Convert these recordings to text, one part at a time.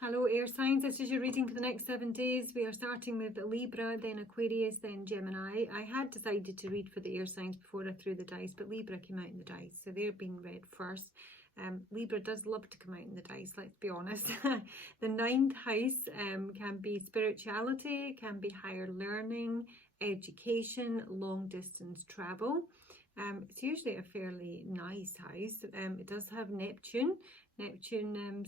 Hello air signs, this is your reading for the next 7 days. We are starting with Libra, then Aquarius, then Gemini. I had decided to read for the air signs before I threw the dice, but Libra came out in the dice, so they're being read first. Libra does love to come out in the dice, let's be honest. The 9th house can be spirituality, can be higher learning, education, long distance travel. It's usually a fairly nice house. It does have Neptune.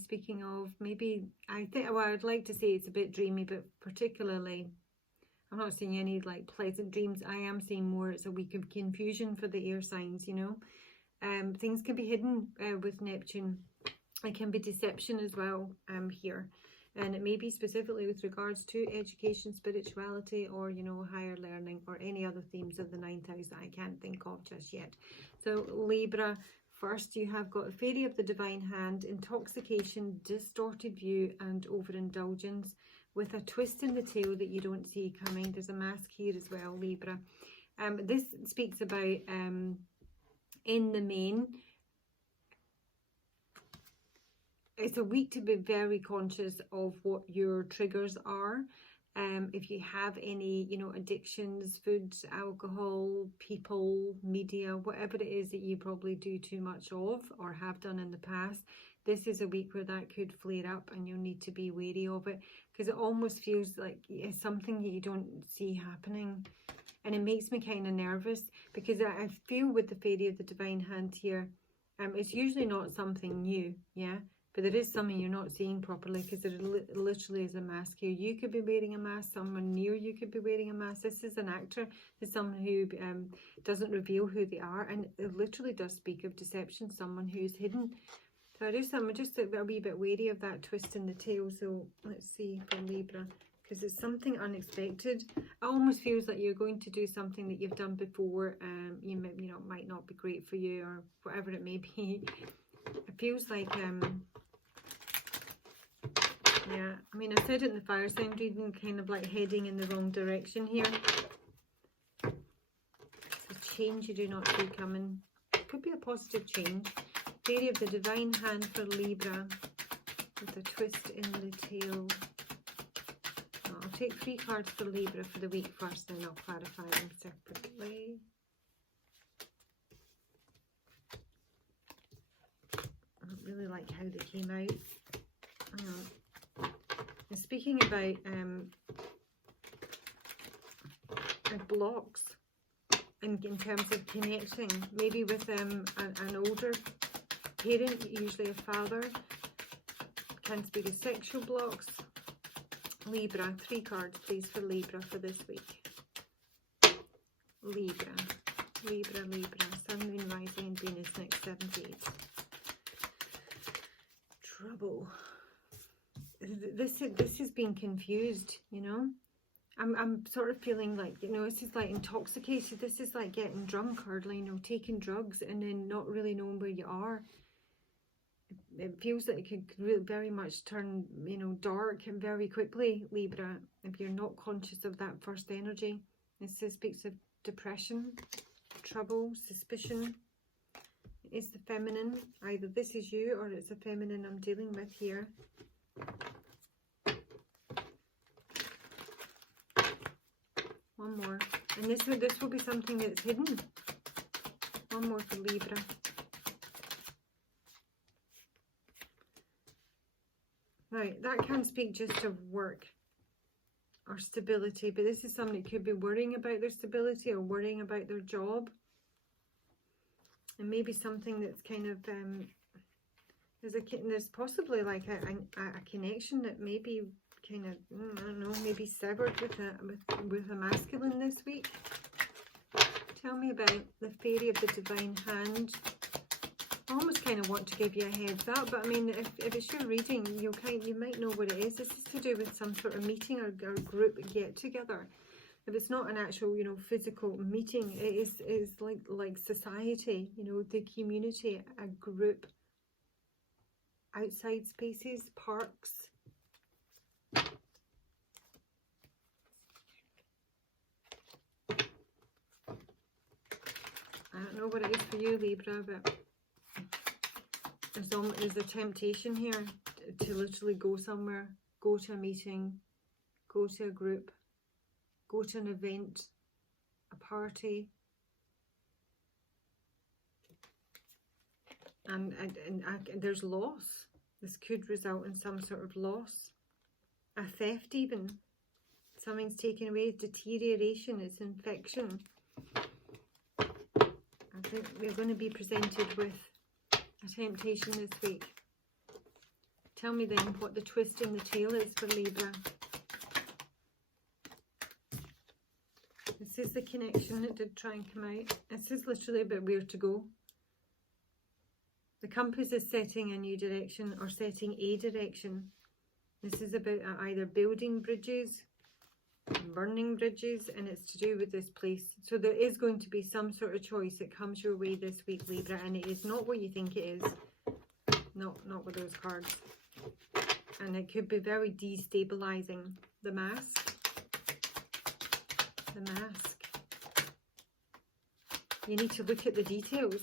Speaking of, maybe, I'd like to say it's a bit dreamy, but particularly, I'm not seeing any like pleasant dreams. I am seeing more it's a week of confusion for the air signs, you know. Things can be hidden with Neptune. It can be deception as well here. And it may be specifically with regards to education, spirituality, or, you know, higher learning, or any other themes of the 9th house that I can't think of just yet. So Libra, first you have got Fairy of the Divine Hand, Intoxication, Distorted View, and Overindulgence, with a twist in the tail that you don't see coming. There's a mask here as well, Libra. This speaks about, in the main, it's a week to be very conscious of what your triggers are. If you have any, you know, addictions, food, alcohol, people, media, whatever it is that you probably do too much of or have done in the past, this is a week where that could flare up and you'll need to be wary of it, because it almost feels like it's something that you don't see happening. And it makes me kind of nervous, because I feel with the Fairy of the Divine Hand here, it's usually not something new, yeah? But there is something you're not seeing properly, because there literally is a mask here. You could be wearing a mask. Someone near you could be wearing a mask. This is an actor. This is someone who doesn't reveal who they are. And it literally does speak of deception, someone who's hidden. So I I'm just a wee bit wary of that twist in the tail. So let's see for Libra, because it's something unexpected. It almost feels like you're going to do something that you've done before. You know, it might not be great for you, or whatever it may be. It feels like... yeah, I mean, I said it in the fire sign reading, kind of like heading in the wrong direction here. It's a change you do not see coming. It could be a positive change. Fairy of the Divine Hand for Libra, with a twist in the tail. I'll take 3 cards for Libra for the week first, then I'll clarify them separately. I don't really like how they came out. Speaking about blocks, and in terms of connecting, maybe with an older parent, usually a father, can speak of sexual blocks. Libra, 3 cards please for Libra for this week. Libra, Sun, Moon, Rising and Venus, next 7 days. Trouble. This is being confused, you know. I'm sort of feeling like, you know, this is like intoxicated. This is like getting drunk, or, you know, taking drugs and then not really knowing where you are. It feels like it could really very much turn, you know, dark and very quickly, Libra, if you're not conscious of that first energy. This speaks of depression, trouble, suspicion. It's the feminine. Either this is you or it's a feminine I'm dealing with here. One more, and this will be something that's hidden. One more for Libra. Right, that can speak just of work or stability, but this is somebody that could be worrying about their stability or worrying about their job. And maybe something that's kind of there's possibly like a connection that maybe kind of, I don't know, maybe severed with a masculine this week. Tell me about the Fairy of the Divine Hand. I almost kind of want to give you a heads up, but I mean, if it's your reading, you might know what it is. This is to do with some sort of meeting or group get together. If it's not an actual, you know, physical meeting, it is like society, you know, the community, a group, outside spaces, parks. I don't know what it is for you, Libra, but there's a temptation here to literally go somewhere, go to a meeting, go to a group, go to an event, a party. And there's loss. This could result in some sort of loss, a theft even. Something's taken away, deterioration, it's infection. I think we're going to be presented with a temptation this week. Tell me then what the twist in the tail is for Libra. This is the connection that did try and come out. This is literally about where to go. The compass is setting a new direction or setting a direction. This is about either building bridges, burning bridges, and it's to do with this place. So there is going to be some sort of choice that comes your way this week, Libra, and it is not what you think it is. Not with those cards. And it could be very destabilizing. The mask. The mask. You need to look at the details.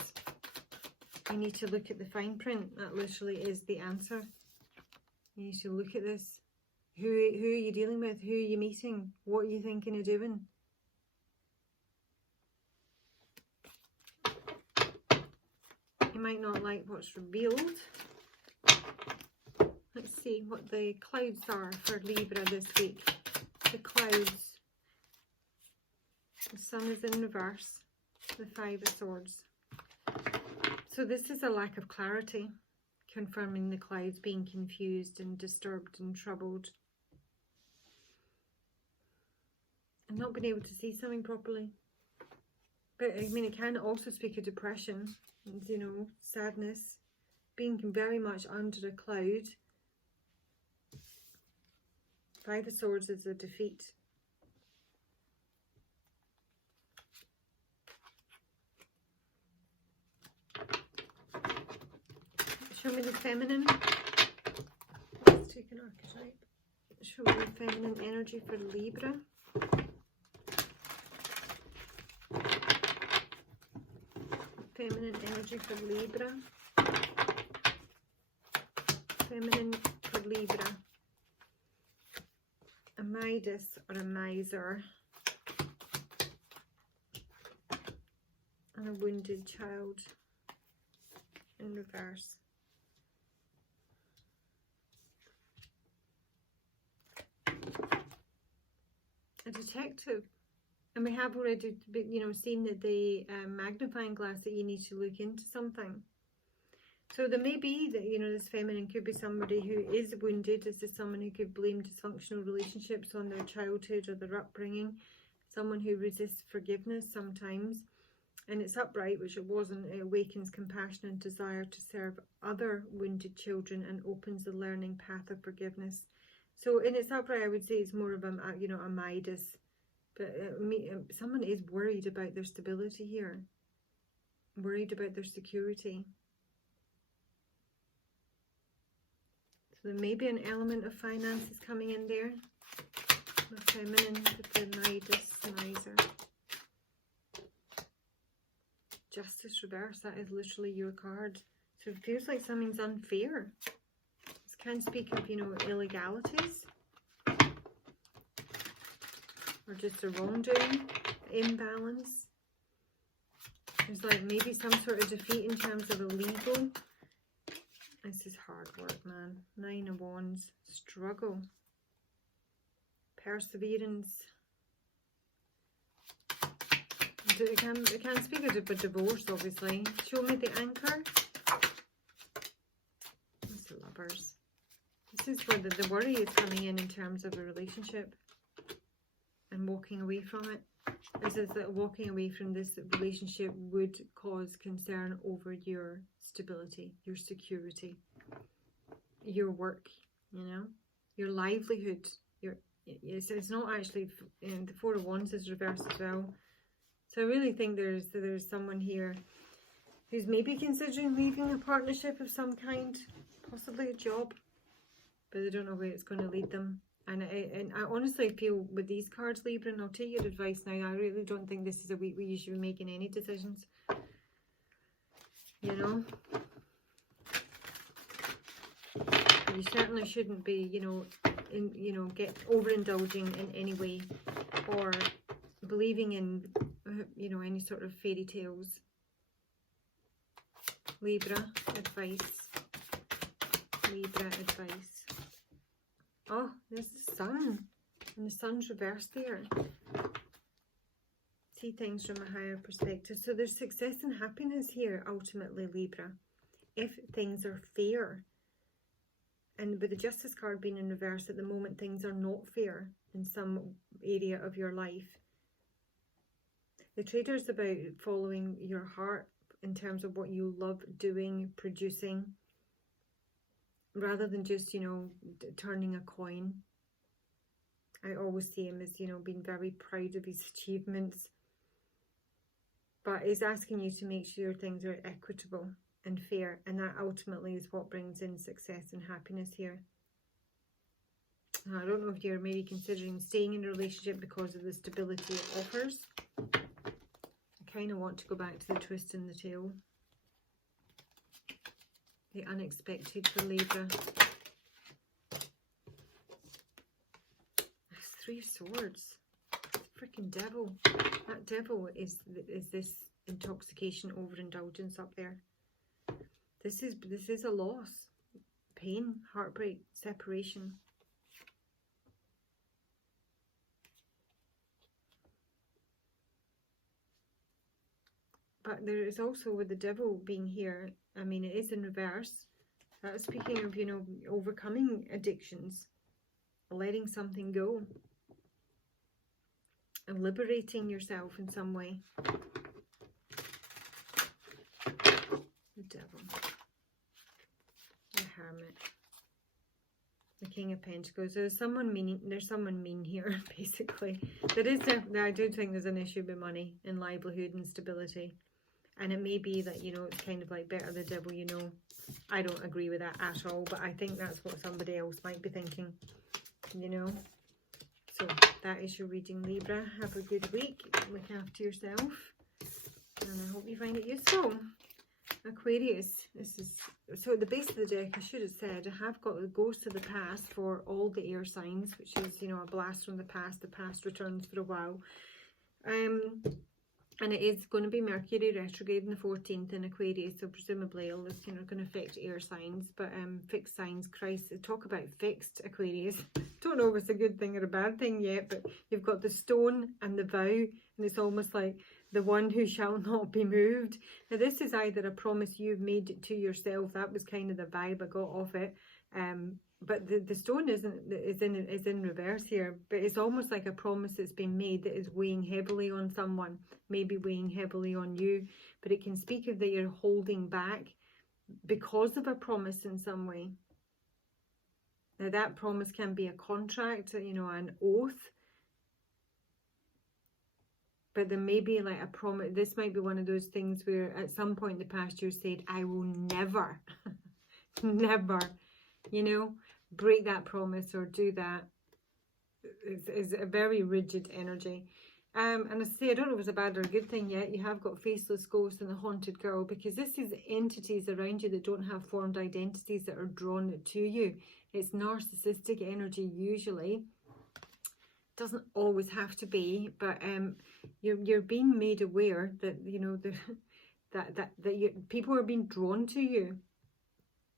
You need to look at the fine print. That literally is the answer. You need to look at this. Who are you dealing with? Who are you meeting? What are you thinking of doing? You might not like what's revealed. Let's see what the clouds are for Libra this week. The clouds. The sun is in reverse. The Five of Swords. So this is a lack of clarity, confirming the clouds being confused and disturbed and troubled. And not being able to see something properly. But I mean, it can also speak of depression, you know, sadness, being very much under a cloud. Five of Swords is a defeat. Show me the feminine. Let's take an archetype. Show me the feminine energy for Libra. Feminine energy for Libra. Feminine for Libra. A Midas or a miser. And a wounded child in reverse. A detective. And we have already, you know, seen that the magnifying glass that you need to look into something. So there may be that, you know, this feminine could be somebody who is wounded. This is someone who could blame dysfunctional relationships on their childhood or their upbringing. Someone who resists forgiveness sometimes. And it's upright, which it wasn't. It awakens compassion and desire to serve other wounded children and opens the learning path of forgiveness. So in its upright, I would say it's more of a, you know, a Midas. But someone is worried about their stability here. Worried about their security. So there may be an element of finances coming in there. The feminine with the Midas, miser. Justice reverse, that is literally your card. So it feels like something's unfair. This can speak of, you know, illegalities. Or just a wrongdoing, imbalance. There's like maybe some sort of defeat in terms of illegal. This is hard work, man. Nine of Wands. Struggle. Perseverance. It can speak of a divorce, obviously. Show me the anchor. That's the Lovers. This is where the worry is coming in terms of a relationship. And walking away from it. This is that walking away from this relationship would cause concern over your stability, your security, your work, you know, your livelihood. It's not actually, the Four of Wands is reversed as well. So I really think there's someone here who's maybe considering leaving a partnership of some kind, possibly a job, but they don't know where it's going to lead them. And I honestly feel with these cards, Libra, and I'll take your advice now, I really don't think this is a week where you should be making any decisions. You know? you certainly shouldn't be, get overindulging in any way, or believing in, any sort of fairy tales. Libra advice. Libra advice. Oh, there's the sun, and the sun's reversed there. See things from a higher perspective. So there's success and happiness here, ultimately, Libra, if things are fair. And with the Justice card being in reverse, at the moment things are not fair in some area of your life. The Trader is about following your heart in terms of what you love doing, producing, rather than just, turning a coin. I always see him as, being very proud of his achievements. But he's asking you to make sure things are equitable and fair, and that ultimately is what brings in success and happiness here. I don't know if you're maybe considering staying in a relationship because of the stability it offers. I kind of want to go back to the twist in the tail. The unexpected for Libra. There's 3 swords. Freaking devil. That devil is this intoxication, overindulgence up there. This is a loss, pain, heartbreak, separation. But there is also, with the devil being here, I mean, it is in reverse. Speaking of, overcoming addictions, letting something go, and liberating yourself in some way. The devil. The Hermit. The King of Pentacles. There's someone mean here, basically. I do think there's an issue with money and livelihood and stability. And it may be that, it's kind of like better the devil, I don't agree with that at all, but I think that's what somebody else might be thinking, So that is your reading, Libra. Have a good week. Look after yourself. And I hope you find it useful. Aquarius. So at the base of the deck, I should have said, I have got the Ghost of the Past for all the air signs, which is, a blast from the past. The past returns for a while. And it is going to be Mercury retrograde on the 14th in Aquarius, so presumably it's going to affect air signs, but fixed signs, Christ, talk about fixed, Aquarius. Don't know if it's a good thing or a bad thing yet, but you've got the stone and the vow, and it's almost like the one who shall not be moved. Now this is either a promise you've made to yourself, that was kind of the vibe I got off it, but the stone is in reverse here, but it's almost like a promise that's been made that is weighing heavily on someone, maybe weighing heavily on you, but it can speak of that you're holding back because of a promise in some way. Now that promise can be a contract, an oath, but there may be like a promise. This might be one of those things where at some point in the past you said, I will never, never, break that promise or do that. Is a very rigid energy. And I say, I don't know if it's a bad or a good thing yet. You have got Faceless Ghost and the Haunted Girl, because this is entities around you that don't have formed identities that are drawn to you. It's narcissistic energy usually. Doesn't always have to be, but you're being made aware that people are being drawn to you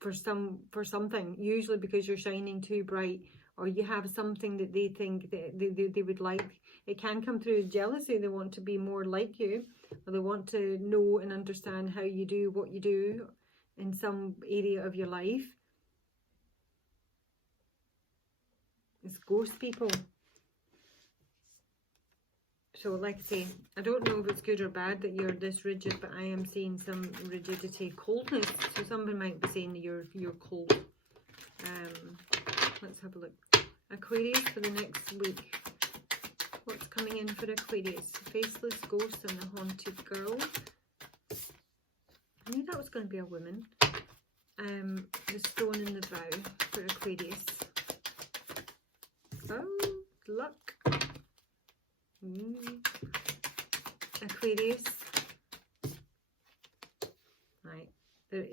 for something, usually because you're shining too bright, or you have something that they think that they would like. It can come through jealousy. They want to be more like you, or they want to know and understand how you do what you do in some area of your life. It's ghost people. So like I say, I don't know if it's good or bad that you're this rigid, but I am seeing some rigidity, coldness. So somebody might be saying that you're cold. Let's have a look. Aquarius for the next week. What's coming in for Aquarius? Faceless Ghost and the Haunted Girl. I knew that was going to be a woman. The Stone and the Vow for Aquarius. Oh, luck. Aquarius. Right.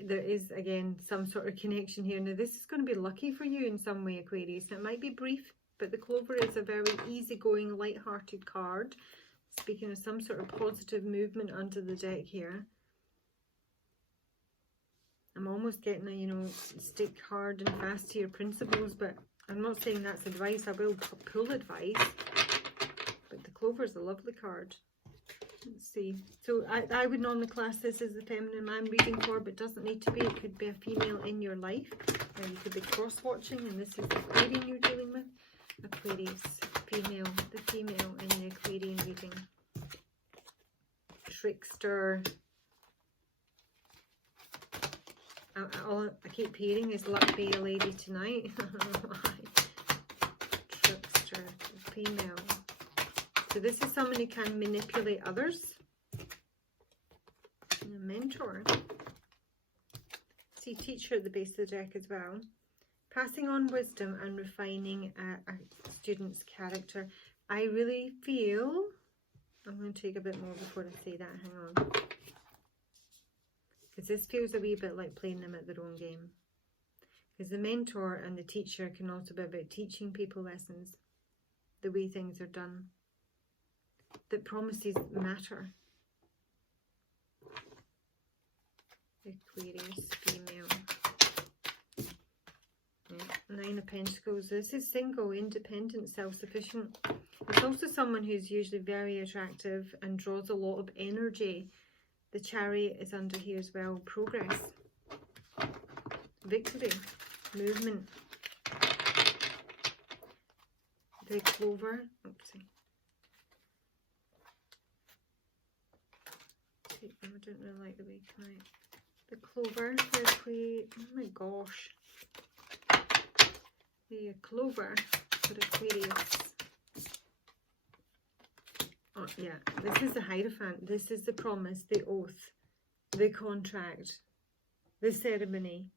there is, again, some sort of connection here. Now, this is going to be lucky for you in some way, Aquarius. It might be brief, but the Clover is a very easygoing, light-hearted card. Speaking of some sort of positive movement under the deck here. I'm almost getting a, you know, stick hard and fast to your principles, but I'm not saying that's advice. I will pull advice. But the Clover is a lovely card. Let's see. So I would normally class this as the feminine man reading for, but it doesn't need to be. It could be a female in your life. Or you could be cross-watching, and this is the Aquarian you're dealing with. Aquarius, female, the female in the Aquarian reading. Trickster. All I keep hearing is luck be a lady tonight. I don't know why. Trickster, female. So this is someone who can manipulate others. And a mentor. See, teacher at the base of the deck as well. Passing on wisdom and refining a student's character. I really feel... I'm going to take a bit more before I say that. Hang on. Because this feels a wee bit like playing them at their own game. Because the mentor and the teacher can also be about teaching people lessons. The way things are done. That promises matter. Aquarius, female. Yeah. 9 of Pentacles. This is single, independent, self-sufficient. It's also someone who's usually very attractive and draws a lot of energy. The Chariot is under here as well. Progress. Victory. Movement. The Clover. Oopsie. I don't really like the way tonight. The Clover. Oh my gosh. The Clover for Aquarius. Oh, yeah, this is the Hierophant. This is the promise, the oath, the contract, the ceremony.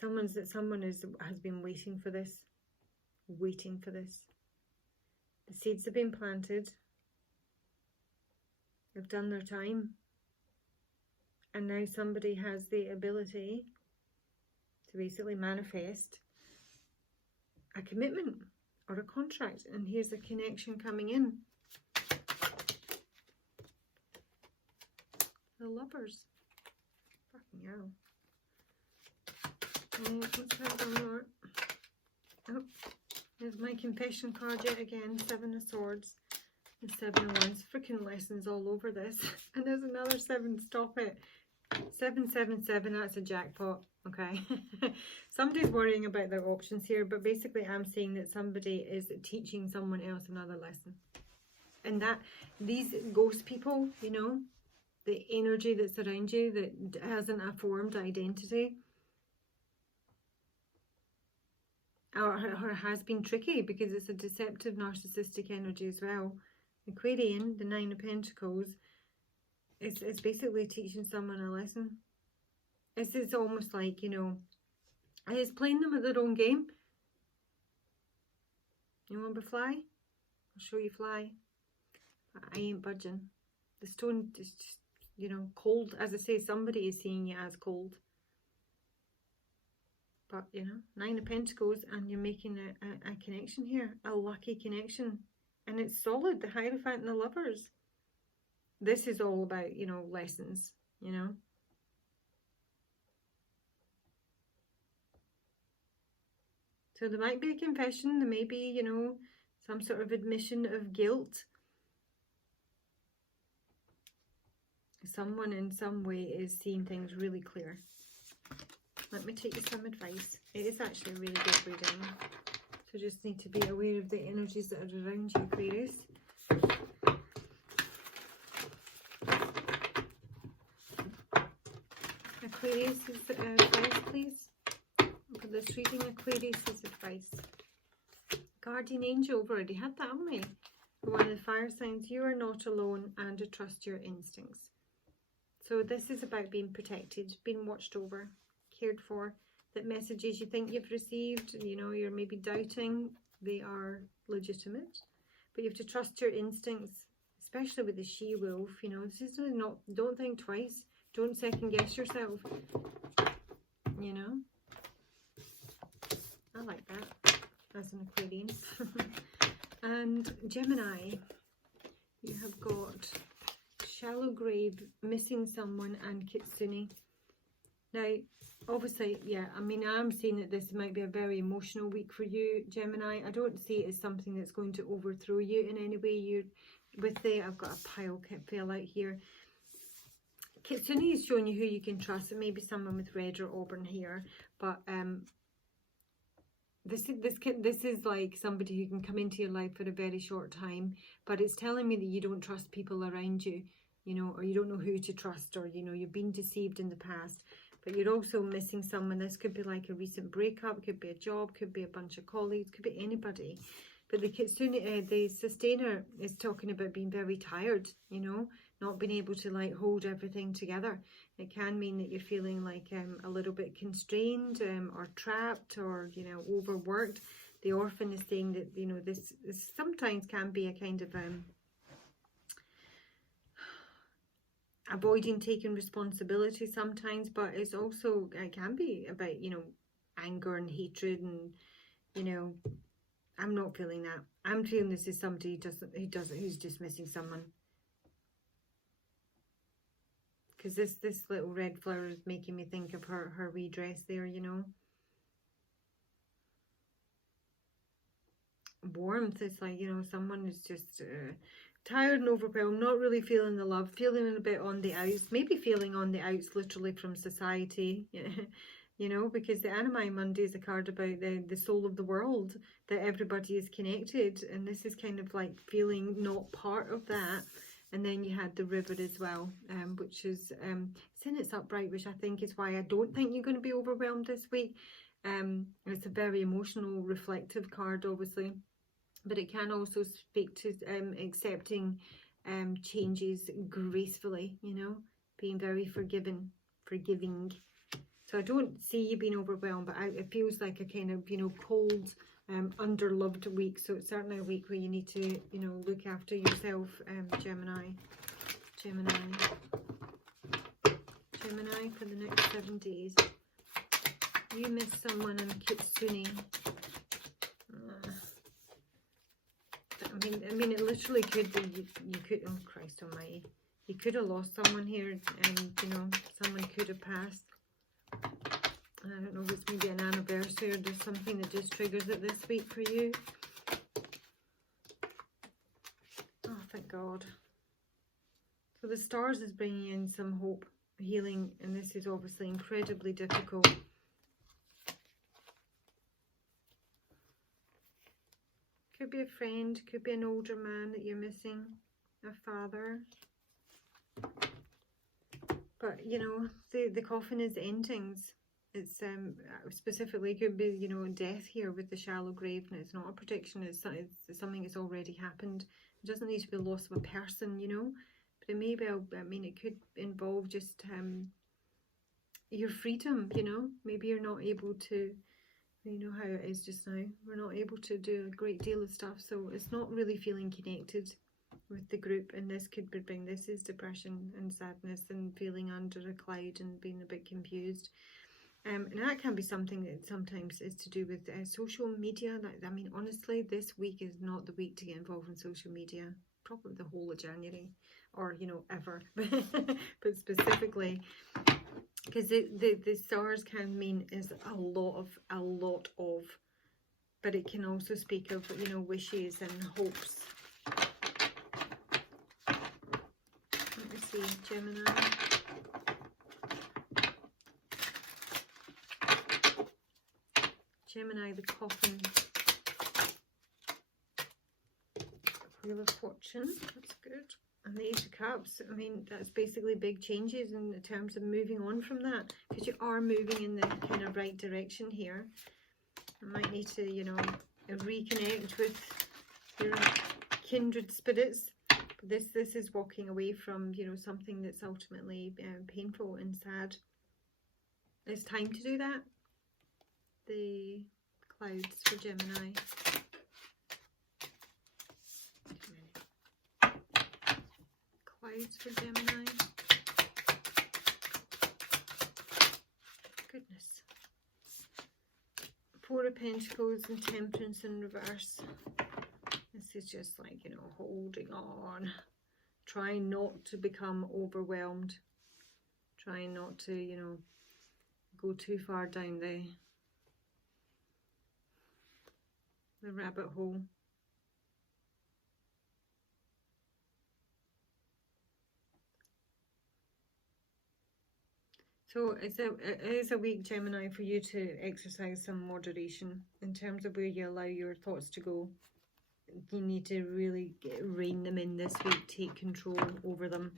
Someone has been waiting for this. Waiting for this. The seeds have been planted. They've done their time. And now somebody has the ability to basically manifest a commitment or a contract. And here's a connection coming in. The Lovers. Fucking hell. What's that on? Oh, there's my confession card yet again. 7 of Swords. And 7 of Wands. Freaking lessons all over this. And there's another 7. Stop it. 777. That's a jackpot. Okay. Somebody's worrying about their options here. But basically I'm saying that somebody is teaching someone else another lesson. And that these ghost people, you know, the energy that's around you that hasn't a formed identity or has been tricky because it's a deceptive narcissistic energy as well. Aquarian, the 9 of Pentacles, it's basically teaching someone a lesson. It's almost like, you know, it's playing them at their own game. You want to fly? I'll show you fly. I ain't budging. The stone is just, you know, cold. As I say, somebody is seeing you as cold. But, you know, 9 of Pentacles, and you're making a connection here. A lucky connection. And it's solid. The Hierophant and the Lovers. This is all about, you know, lessons, you know. So there might be a confession. There may be, you know, some sort of admission of guilt. Someone in some way is seeing things really clear. Let me take you some advice. It is actually a really good reading. So just need to be aware of the energies that are around you, Aquarius. Aquarius is advice, please. For this reading, Aquarius is advice. Guardian Angel, we've already had that, haven't we? One of the fire signs, you are not alone and to trust your instincts. So this is about being protected, being watched over, cared for. That messages you think you've received, you know, you're maybe doubting, they are legitimate. But you have to trust your instincts, especially with the she-wolf, you know. This is not, don't think twice. Don't second guess yourself. You know? I like that as an Aquarian. And Gemini, you have got shallow grave, missing someone, and Kitsune. Now, obviously, yeah, I mean, I'm saying that this might be a very emotional week for you, Gemini. I don't see it as something that's going to overthrow you in any way. You're with the, I've got a pile fell out here. Kitsune is showing you who you can trust. It may be someone with red or auburn hair, but this is like somebody who can come into your life for a very short time, but it's telling me that you don't trust people around you, you know, or you don't know who to trust, or, you know, you've been deceived in the past, but you're also missing someone. This could be like a recent breakup, could be a job, could be a bunch of colleagues, could be anybody. But the Kitsune, the sustainer, is talking about being very tired, you know, not being able to like hold everything together. It can mean that you're feeling like a little bit constrained or trapped, or, you know, overworked. The orphan is saying that, you know, this sometimes can be a kind of avoiding taking responsibility sometimes, but it's also, it can be about, you know, anger and hatred, and, you know, I'm not feeling that. I'm feeling this is somebody who's dismissing someone. Because this little red flower is making me think of her wee dress there, you know. Warmth, it's like, you know, someone is just tired and overwhelmed, not really feeling the love, feeling a bit on the outs, maybe feeling on the outs literally from society, you know, because the Anime Monday is a card about the soul of the world, that everybody is connected, and this is kind of like feeling not part of that. And then you had the river as well, which is it's in its upright, which I think is why I don't think you're going to be overwhelmed this week. It's a very emotional, reflective card, obviously, but it can also speak to accepting changes gracefully, you know, being very forgiving. So I don't see you being overwhelmed, but it feels like a kind of, you know, cold, underloved week. So it's certainly a week where you need to, you know, look after yourself, Gemini for the next 7 days. You miss someone in Kitsune. I mean, it literally could be you could. Oh Christ Almighty! You could have lost someone here, and, you know, someone could have passed. I don't know if it's maybe an anniversary or there's something that just triggers it this week for you. Oh, thank God. So the stars is bringing in some hope, healing, and this is obviously incredibly difficult. Could be a friend, could be an older man that you're missing, a father. But, you know, the coffin is endings. It's specifically could be, you know, death here with the shallow grave, and it's not a prediction. It's something that's already happened. It doesn't need to be loss of a person, you know, but it may be. I mean, it could involve just your freedom. You know, maybe you're not able to. You know how it is just now. We're not able to do a great deal of stuff, so it's not really feeling connected with the group, and this could bring this is depression and sadness and feeling under a cloud and being a bit confused. And that can be something that sometimes is to do with social media. I mean, honestly, this week is not the week to get involved in social media. Probably the whole of January, or, you know, ever. But specifically, because the stars can mean is a lot of, but it can also speak of, you know, wishes and hopes. Let me see, Gemini. Gemini, the coffin. Wheel of Fortune, that's good. And the Ace of Cups, I mean, that's basically big changes in terms of moving on from that, because you are moving in the kind of right direction here. You might need to, you know, reconnect with your kindred spirits. But this is walking away from, you know, something that's ultimately painful and sad. It's time to do that. The clouds for Gemini. Clouds for Gemini. Goodness. Four of Pentacles and Temperance in reverse. This is just like, you know, holding on. Trying not to become overwhelmed. Trying not to, you know, go too far down the rabbit hole. So it is a week, Gemini, for you to exercise some moderation in terms of where you allow your thoughts to go. You need to really rein them in this week, take control over them,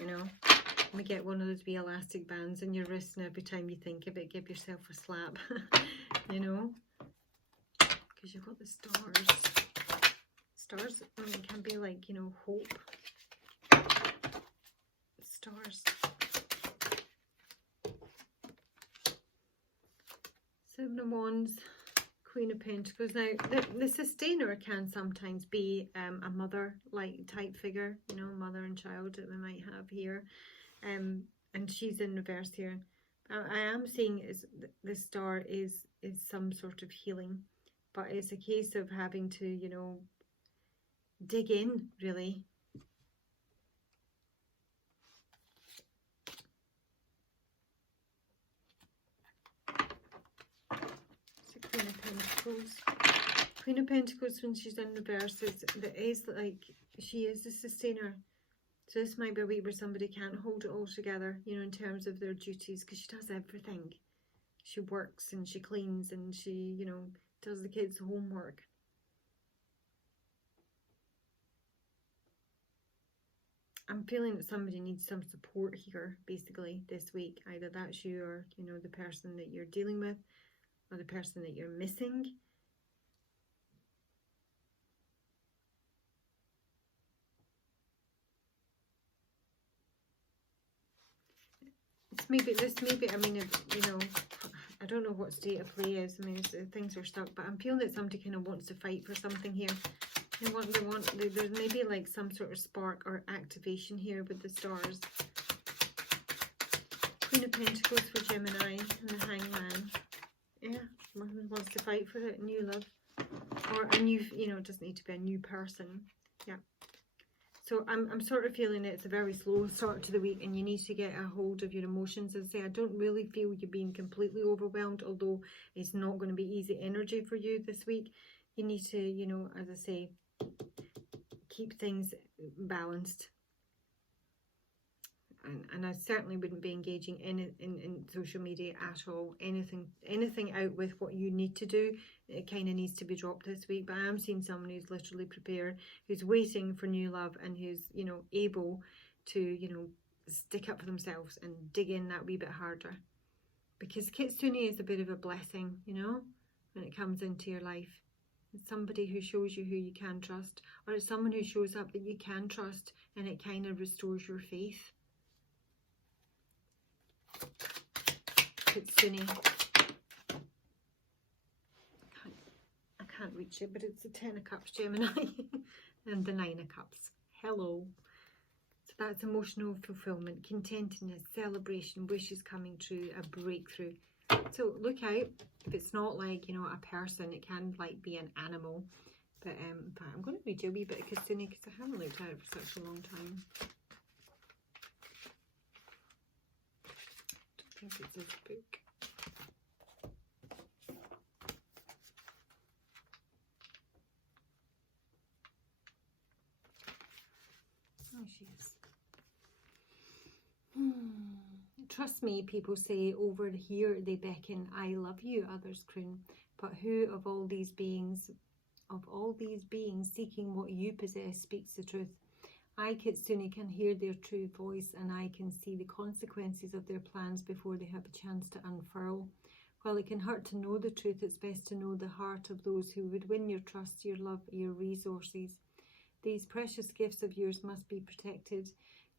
you know. We get one of those wee elastic bands in your wrist, and every time you think of it, give yourself a slap, you know, because you've got the stars. Stars, I mean, can be like, you know, hope. Stars. Seven of Wands, Queen of Pentacles. Now, the sustainer can sometimes be a mother-like type figure, you know, mother and child that we might have here. And she's in reverse here. I am seeing is the star is some sort of healing, but it's a case of having to, you know, dig in, really. Queen of Pentacles. Queen of Pentacles, when she's in reverse, is like, she is the sustainer. So this might be a week where somebody can't hold it all together, you know, in terms of their duties, because she does everything. She works and she cleans and she, you know, does the kids' homework. I'm feeling that somebody needs some support here, basically, this week. Either that's you or, you know, the person that you're dealing with, or the person that you're missing. I mean, you know, I don't know what state of play is. I mean, things are stuck, but I'm feeling that somebody kind of wants to fight for something here. There's maybe like some sort of spark or activation here with the stars. Queen of Pentacles for Gemini and the Hangman. Yeah, one wants to fight for it, new love. Or a new, you know, it doesn't need to be a new person. Yeah. So I'm sort of feeling it's a very slow start to the week, and you need to get a hold of your emotions. As I say, I don't really feel you being completely overwhelmed, although it's not going to be easy energy for you this week. You need to, you know, as I say, keep things balanced. And I certainly wouldn't be engaging in social media at all. Anything out with what you need to do, it kind of needs to be dropped this week. But I am seeing someone who's literally prepared, who's waiting for new love, and who's, you know, able to, you know, stick up for themselves and dig in that wee bit harder. Because Kitsune is a bit of a blessing, you know, when it comes into your life. It's somebody who shows you who you can trust, or it's someone who shows up that you can trust, and it kind of restores your faith. Kitsune. I can't reach it, but it's the 10 of Cups, Gemini, and the 9 of Cups. Hello. So that's emotional fulfillment, contentedness, celebration, wishes coming true, a breakthrough. So look out. If it's not like, you know, a person, it can like be an animal. But in fact, I'm going to read you a wee bit of Kitsune because I haven't looked at it for such a long time. I think it's this book. Oh, she is. Trust me, people say, over here they beckon, I love you, others croon. But who of all these beings seeking what you possess speaks the truth? I, Kitsune, can hear their true voice, and I can see the consequences of their plans before they have a chance to unfurl. While it can hurt to know the truth, it's best to know the heart of those who would win your trust, your love, your resources. These precious gifts of yours must be protected.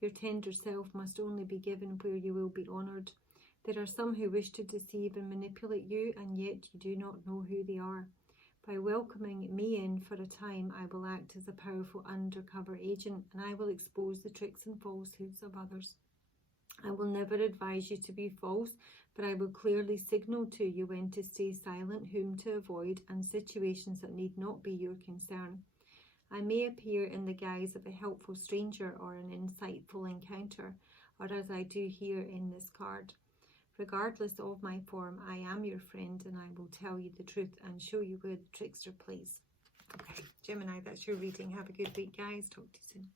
Your tender self must only be given where you will be honoured. There are some who wish to deceive and manipulate you, and yet you do not know who they are. By welcoming me in for a time, I will act as a powerful undercover agent, and I will expose the tricks and falsehoods of others. I will never advise you to be false, but I will clearly signal to you when to stay silent, whom to avoid, and situations that need not be your concern. I may appear in the guise of a helpful stranger or an insightful encounter, or as I do here in this card. Regardless of my form, I am your friend, and I will tell you the truth and show you where the trickster plays. Okay, Gemini, that's your reading. Have a good week, guys. Talk to you soon.